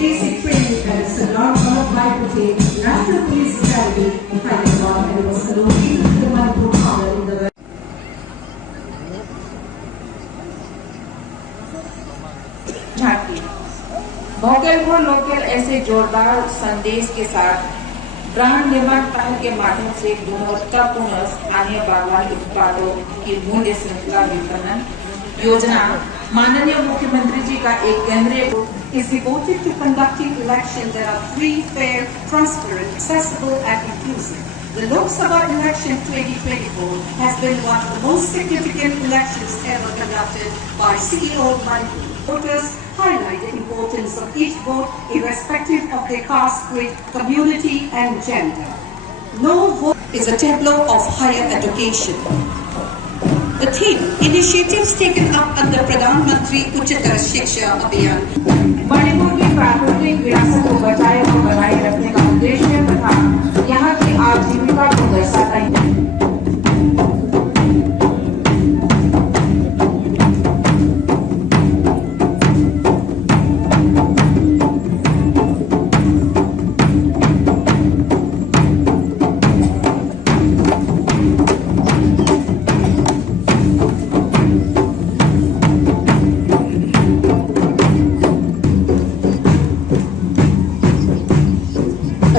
Basic training at Sardar Vallabhbhai Patel National Police Academy, Hyderabad, and was allocated to the Manipur Power in the झांकी भोगलपुर local ऐसे जोरदार संदेश के साथ brand निर्माण पहल के माध्यम से गुणवत्तापूर्ण स्थानीय बागवानी उत्पादों की मूल्य श्रृंखला विपणन योजना माननीय मुख्यमंत्री जी का एक केंद्रीय is devoted to conducting elections that are free, fair, transparent, accessible and inclusive. The Lok Sabha election 2024 has been one of the most significant elections ever conducted by CEO Manipur. Voters highlight the importance of each vote irrespective of their caste, creed, community and gender. No vote is a tableau of higher education. The theme, initiatives taken up under Pradhan Mantri Uchchatar Shiksha Abhiyan. Manipur की प्राकृतिक विरासत को बचाए और बनाए रखने का उद्देश्य तथा यहाँ की आजीविका को दर्शाता है।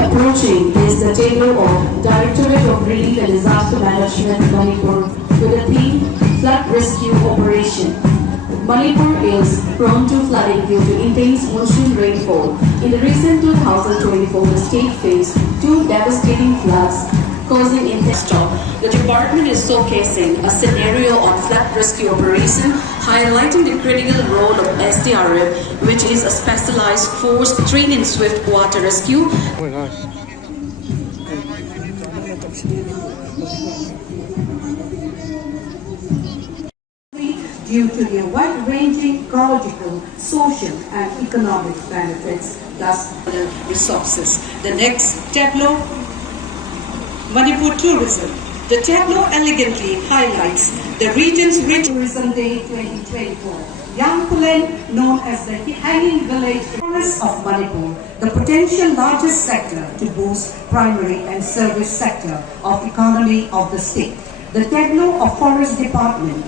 Approaching is the table of Directorate of Relief and Disaster Management Manipur with the theme Flood Rescue Operation. Manipur is prone to flooding due to intense monsoon rainfall. In the recent 2024, the state faced 2 devastating floods causing intense storm. The department is showcasing a scenario on flood rescue operation, highlighting the critical role of SDRF, which is a specialized force trained in swift water rescue. Oh my gosh. Due to their wide-ranging ecological, social and economic benefits, thus other resources. The next tableau, Manipur tourism. The tableau elegantly highlights the region's rich tourism day 2024. Yangpulen, known as the hanging village of Manipur, the potential largest sector to boost primary and service sector of economy of the state. The tableau of Forest Department.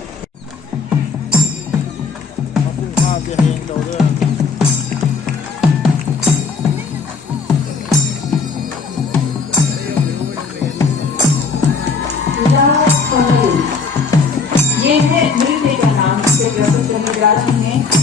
ये है नृत्य का नाम से प्रस्तुत करने जा रहे हैं।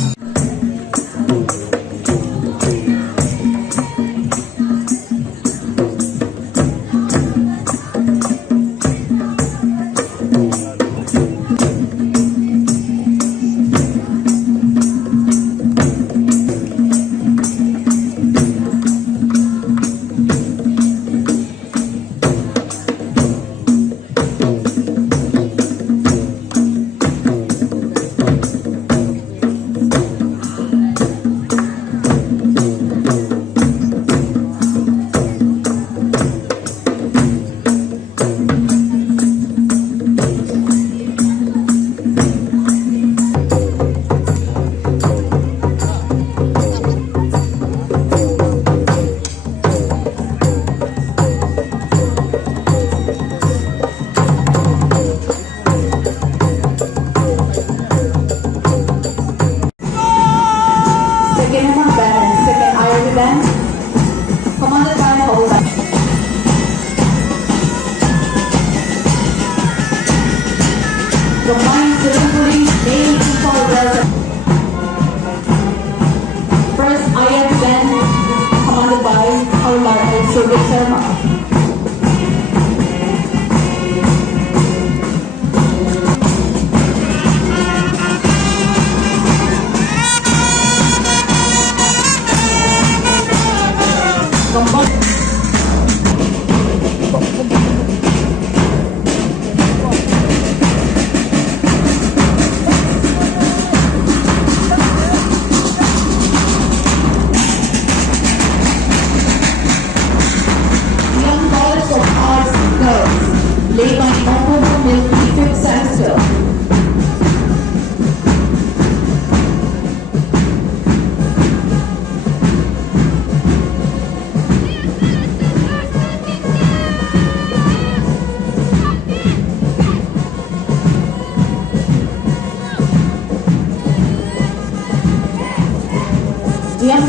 Combined civil police, Navy, Forest. First IF band, commanded by Howlard Shobhit Sharma.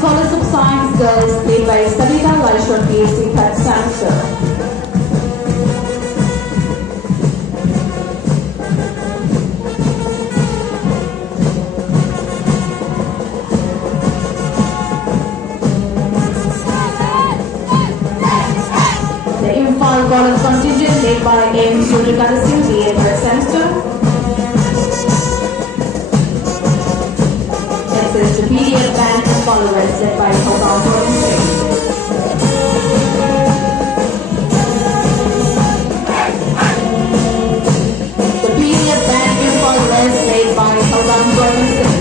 College of Science Girls played by Savita Laishwar PhD at Stanford. The Imphal College contingent led by M. Suryakanta Singh, BA third semester. Next is the PDF band and followers led by Hokam Thoran Singh. The PDF band and followers led by Hokam Thoran Singh.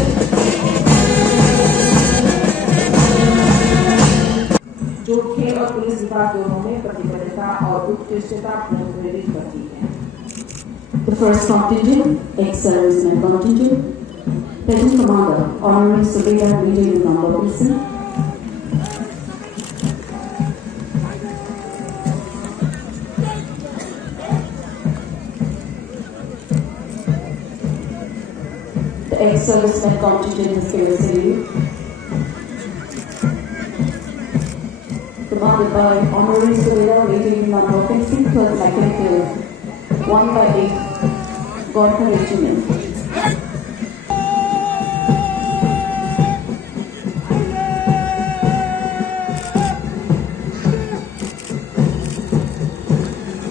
जो खेल और police विभाग दोनों में प्रतिबद्धता और उत्कृष्टता प्रेरित करती है। The first contingent, ex-servicemen contingent. Present Commander, Honorary Surveyor Vijay Number Wilson. The ex-servicemen contingent is Kerosene. Commanded by Honorary Surveyor Vijay Number 53rd Mechanical 1/8 Gorkha Regiment.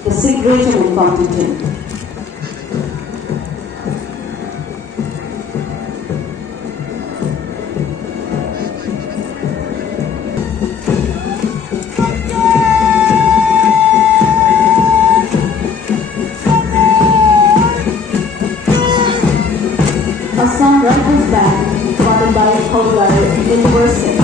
The Sikh Regiment contingent. Assam Rifles Band, commanded by Howlar University.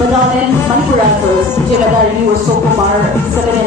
Battalion Manipur Rifles, Jeladari Urso Kumar, 7